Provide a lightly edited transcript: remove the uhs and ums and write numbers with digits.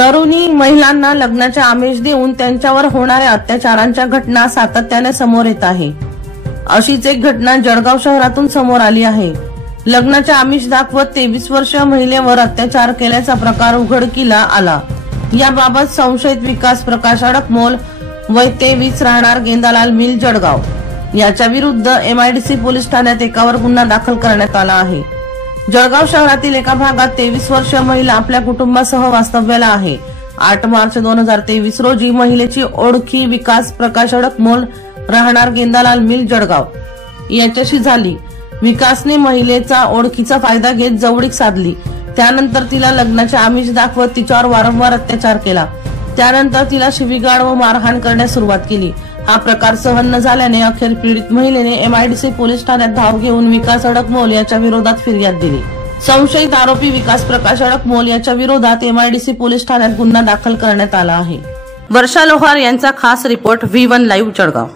तरुणी महिलांना लग्नाचे आमिष देऊन त्यांच्यावर होणाऱ्या अत्याचारांच्या घटना सातत्याने समोर येत आहे। अशीच एक घटना जळगाव शहरातून समोर आली आहे। लग्नाचे आमिष दाखवत 23 वर्षीय महिलेवर अत्याचार केल्याचा प्रकार उघडकीला आला। याबाबत संशयित विकास प्रकाश अडकमोल वय 23 राहणार गेंदालाल मिल जळगाव याच्या विरुद्ध MIDC पोलीस ठाण्यात एकावर गुन्हा दाखल करण्यात आला आहे। जळगाव शहरातील एका भागात 23 वर्षीय महिला आपल्या कुटुंबासह वास्तव्याला आहे। 8 मार्च 2023 रोजी महिलेची ओळखी विकास प्रकाश अडकमोल राहणार गेंदालाल मिल जळगाव याच्याशी झाली। विकासने महिलेचा ओळखीचा फायदा घेत जवळीक साधली। त्यानंतर तिला लग्नाचे आमिष दाखवत तिच्यावर वारंवार अत्याचार केला। त्यानंतर तिला शिवीगाळ व मारहाण करण्यास सुरुवात केली। हा प्रकार सहन न झाल्याने अखेर पीडित महिलेने MIDC पोलीस ठाण्यात धाव घेऊन विकास अडकमोल याच्या विरोधात फिर्याद दिली। संशयित आरोपी विकास प्रकाश अडकमोल याच्या विरोधात MIDC पोलीस ठाण्यात गुन्हा दाखल करण्यात आला आहे। वर्षा लोहार यांचा खास रिपोर्ट V1 लाईव्ह जळगाव।